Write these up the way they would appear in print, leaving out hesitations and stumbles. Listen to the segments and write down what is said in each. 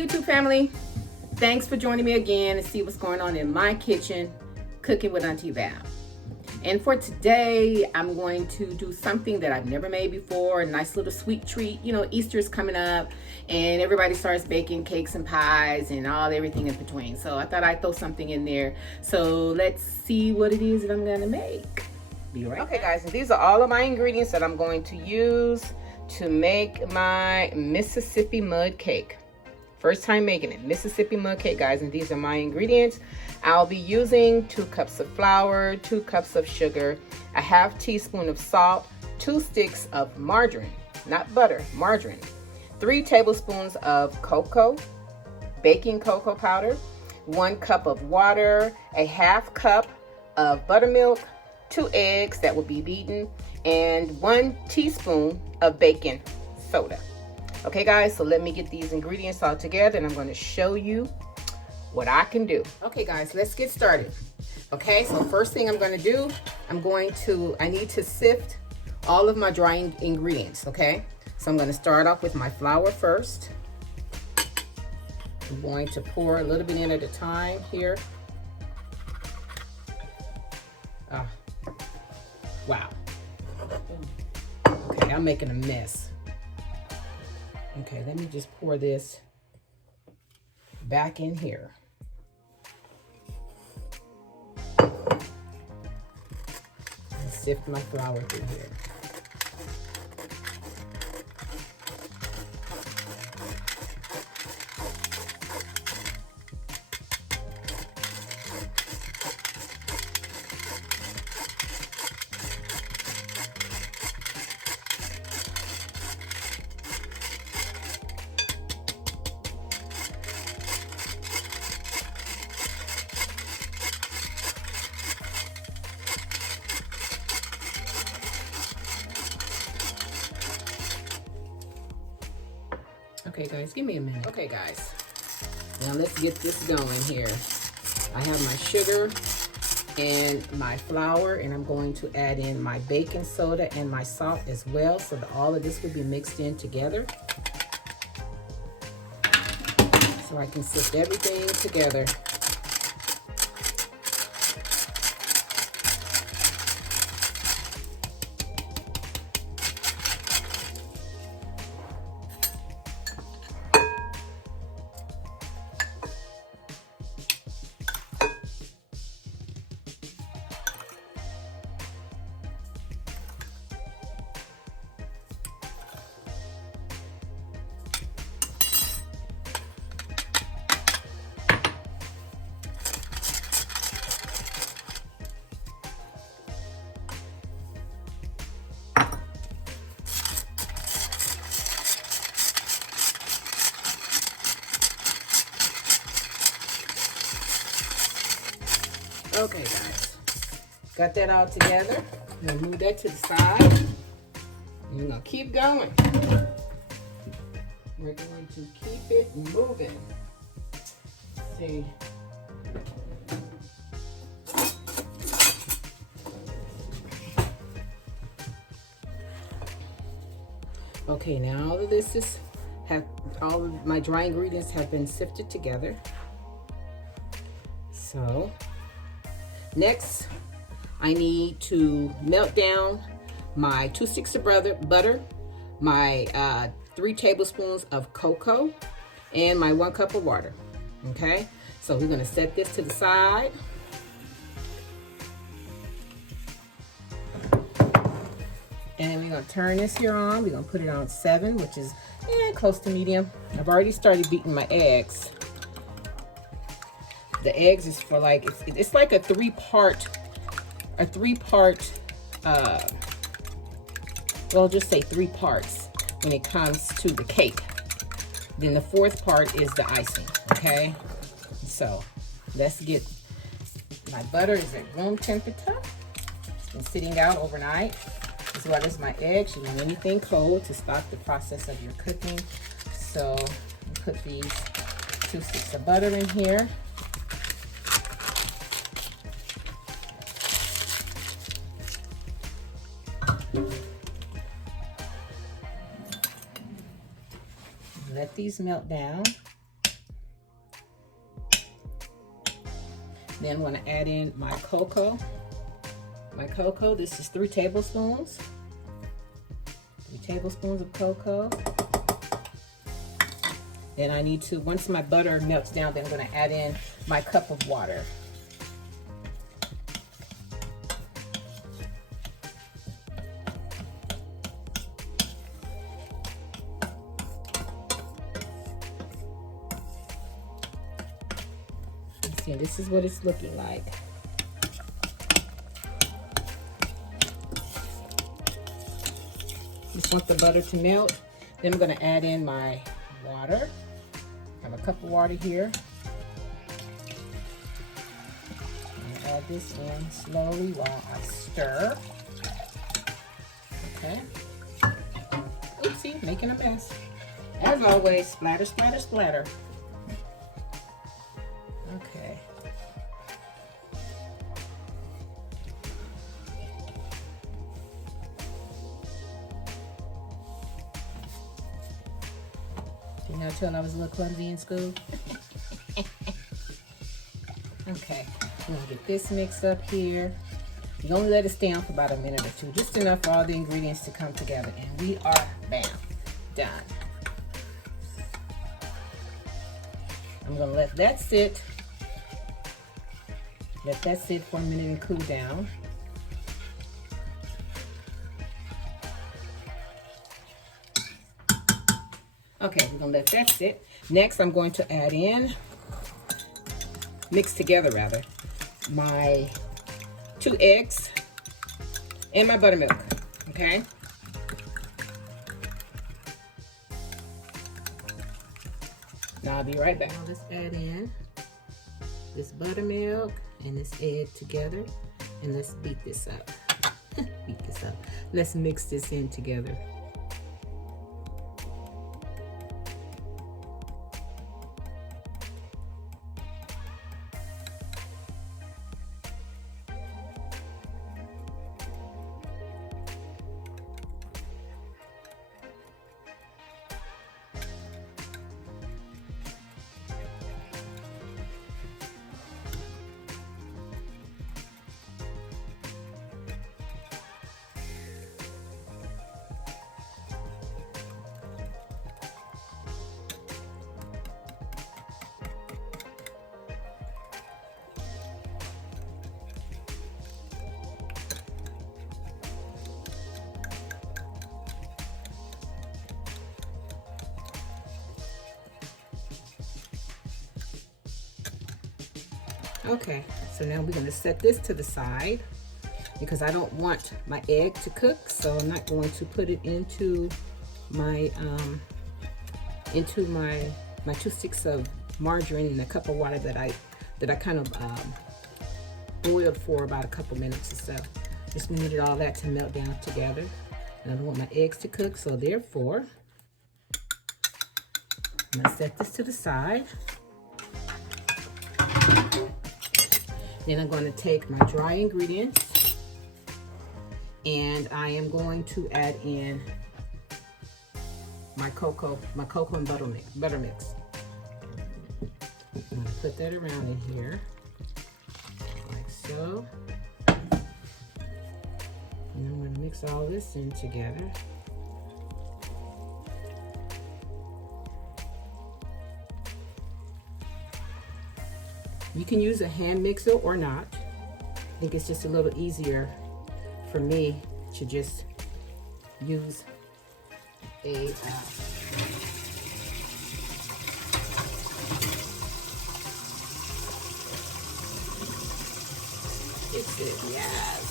YouTube family, thanks for joining me again to see what's going on in my kitchen, cooking with Auntie Val. And for today, I'm going to do something that I've never made before, a nice little sweet treat. You know, Easter's coming up and everybody starts baking cakes and pies and everything in between. So I thought I'd throw something in there. So let's see what it is that I'm gonna make. Be right back. Okay guys, and these are all of my ingredients that I'm going to use to make my Mississippi mud cake. First time making it, Mississippi mud cake, guys, and these are my ingredients. I'll be using 2 cups of flour, 2 cups of sugar, a half teaspoon of salt, 2 sticks of margarine, not butter, margarine, 3 tablespoons of cocoa, baking cocoa powder, 1 cup of water, a half cup of buttermilk, 2 eggs that will be beaten, and 1 teaspoon of baking soda. Okay guys, so let me get these ingredients all together and I'm going to show you what I can do. Okay guys, let's get started. Okay, so first thing I'm going to do, I need to sift all of my dry ingredients, okay? So I'm going to start off with my flour first. I'm going to pour a little bit in at a time here. Wow. Okay, I'm making a mess. Okay, let me just pour this back in here. And sift my flour through here. Okay guys, give me a minute. Okay guys, now let's get this going here. I have my sugar and my flour, and I'm going to add in my baking soda and my salt as well, so that all of this will be mixed in together. So I can sift everything together. Okay guys, got that all together. I'm gonna move that to the side. We're gonna keep going. We're going to keep it moving. Let's see. Okay, now all of this all of my dry ingredients have been sifted together. So next, I need to melt down my 2 sticks of butter, my 3 tablespoons of cocoa, and my 1 cup of water. Okay, so we're gonna set this to the side. And then we're gonna turn this here on. We're gonna put it on 7, which is close to medium. I've already started beating my eggs. The eggs is for like, it's like a three-part, well, just say 3 parts when it comes to the cake. Then the 4th part is the icing, okay? So let's get, my butter is at room temperature. It's been sitting out overnight, as well as my eggs. You want anything cold to start the process of your cooking. So put these 2 sticks of butter in here. Let these melt down. Then I'm going to add in my cocoa. This is 3 tablespoons. 3 tablespoons of cocoa. Then I need to, once my butter melts down, then I'm going to add in my cup of water. See, this is what it's looking like. Just want the butter to melt. Then I'm going to add in my water. I have a cup of water here. And add this in slowly while I stir. Okay. Oopsie, making a mess. As always, splatter, splatter, splatter. Okay. Didn't I tell I was a little clumsy in school? Okay, I'm gonna get this mixed up here. You only let it stay on for about a minute or two, just enough for all the ingredients to come together, and we are, bam, done. I'm gonna let that sit. Let that sit for a minute and cool down. Okay, we're gonna let that sit. Next, I'm going to add in, mix together rather, my 2 eggs and my buttermilk, okay? Now I'll be right back. Now let's add in this buttermilk and this egg together, and let's beat this up. Beat this up. Let's mix this in together. Okay, so now we're going to set this to the side because I don't want my egg to cook, so I'm not going to put it into my 2 sticks of margarine and a cup of water that I kind of boiled for about a couple minutes or so. Just needed all that to melt down together. And I don't want my eggs to cook, so therefore I'm going to set this to the side. Then I'm going to take my dry ingredients and I am going to add in my cocoa and butter mix. I'm going to put that around in here, like so. And I'm going to mix all this in together. You can use a hand mixer or not. I think it's just a little easier for me to just use a fix it, yes.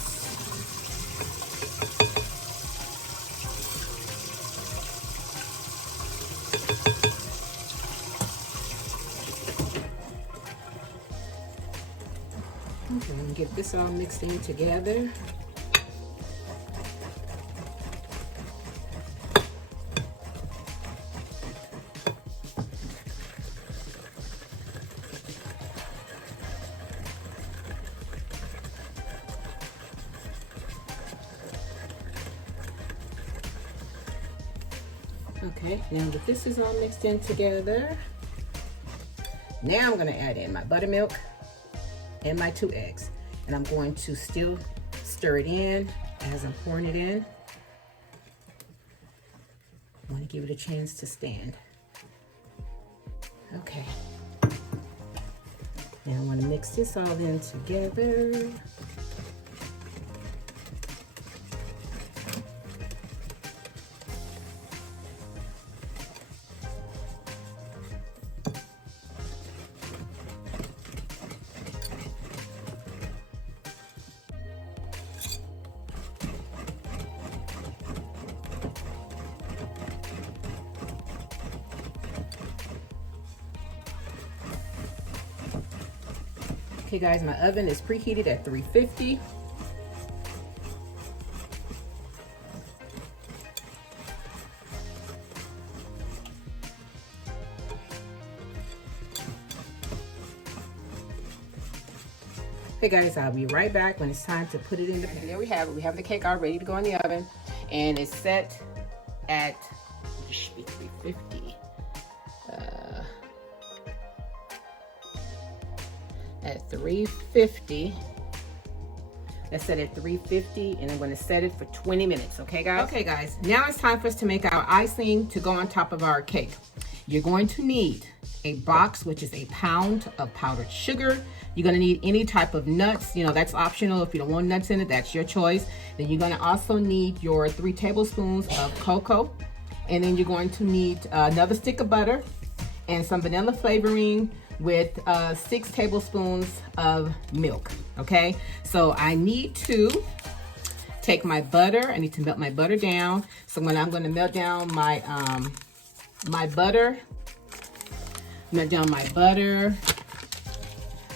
Okay, and get this all mixed in together. Okay, now that this is all mixed in together, now I'm going to add in my buttermilk and my 2 eggs. And I'm going to still stir it in as I'm pouring it in. I want to give it a chance to stand. Okay. Now I want to mix this all in together. Okay guys, my oven is preheated at 350. Okay guys, I'll be right back when it's time to put it in the pan. And there we have it. We have the cake all ready to go in the oven, and it's set at, it should be 350. At 350. Let's set it at 350, and I'm going to set it for 20 minutes. Okay guys? Okay guys, now it's time for us to make our icing to go on top of our cake. You're going to need a box, which is 1 pound of powdered sugar. You're going to need any type of nuts. You know, that's optional. If you don't want nuts in it, that's your choice. Then you're going to also need your 3 tablespoons of cocoa. And then you're going to need another stick of butter and some vanilla flavoring with 6 tablespoons of milk. Okay, so I need to take my butter. I need to melt my butter down. So when I'm going to melt down my my butter,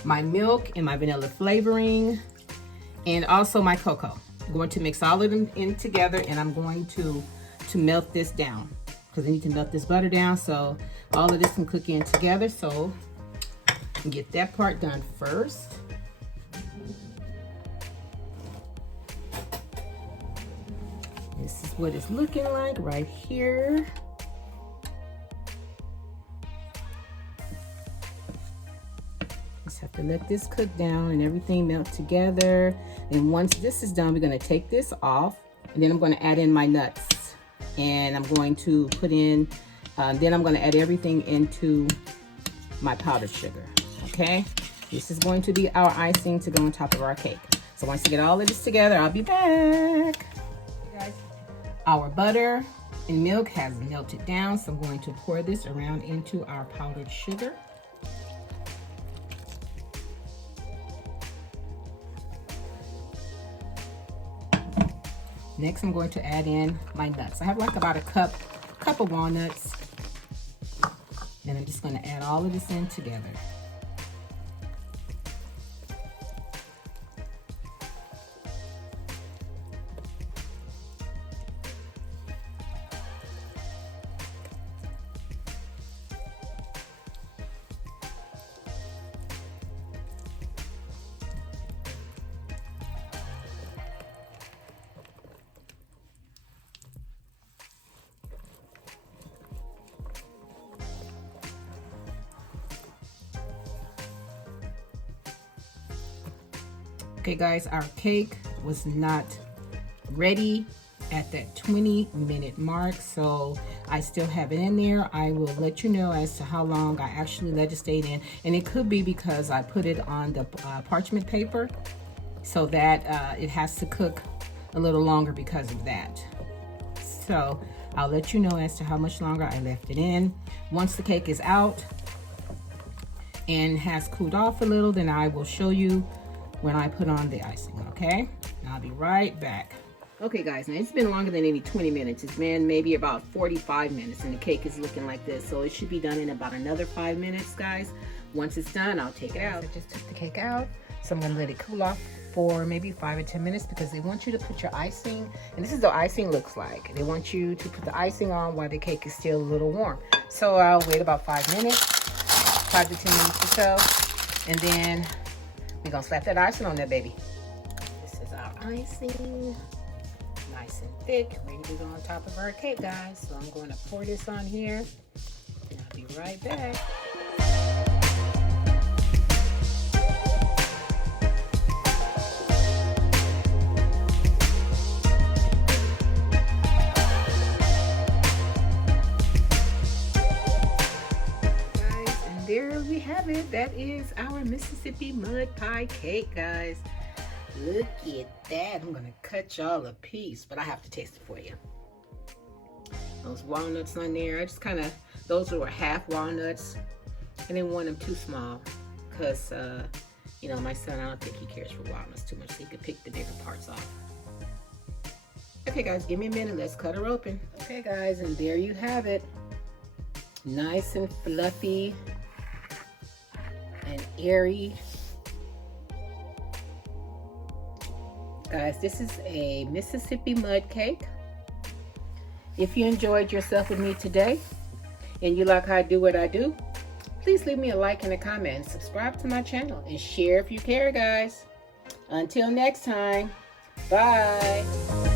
my milk, and my vanilla flavoring, and also my cocoa. I'm going to mix all of them in together, and I'm going to melt this down because I need to melt this butter down so all of this can cook in together. So get that part done first. This is what it's looking like right here. Just have to let this cook down and everything melt together. And once this is done, we're going to take this off, and then I'm going to add in my nuts, and I'm going to put in then I'm going to add everything into my powdered sugar. Okay, this is going to be our icing to go on top of our cake. So once you get all of this together, I'll be back. Guys, our butter and milk has melted down, so I'm going to pour this around into our powdered sugar. Next, I'm going to add in my nuts. I have like about a cup of walnuts, and I'm just going to add all of this in together. Okay guys, our cake was not ready at that 20-minute mark, so I still have it in there. I will let you know as to how long I actually let it stay in, and it could be because I put it on the parchment paper, so that it has to cook a little longer because of that. So I'll let you know as to how much longer I left it in. Once the cake is out and has cooled off a little, then I will show you when I put on the icing, okay? I'll be right back. Okay guys, now it's been longer than any 20 minutes. It's been maybe about 45 minutes, and the cake is looking like this. So it should be done in about another 5 minutes, guys. Once it's done, I'll take it out. I just took the cake out, so I'm gonna let it cool off for maybe 5 or 10 minutes because they want you to put your icing, and this is what icing looks like. They want you to put the icing on while the cake is still a little warm. So I'll wait about 5 minutes, 5 to 10 minutes or so, and then we're gonna slap that icing on there, baby. This is our icing, nice and thick, ready to go on top of our cake, guys. So I'm going to pour this on here, and I'll be right back. that is our Mississippi mud pie cake, guys. Look at that. I'm gonna cut y'all a piece, but I have to taste it for you. Those walnuts on there, I just kind of, those were half walnuts. I didn't want them too small because, you know, my son, I don't think he cares for walnuts too much, so he could pick the bigger parts off. Okay, guys, give me a minute. Let's cut her open. Okay, guys, and there you have it. Nice and fluffy and airy. Guys, this is a Mississippi mud cake. If you enjoyed yourself with me today and you like how I do what I do, please leave me a like and a comment and subscribe to my channel and share if you care, guys. Until next time, bye.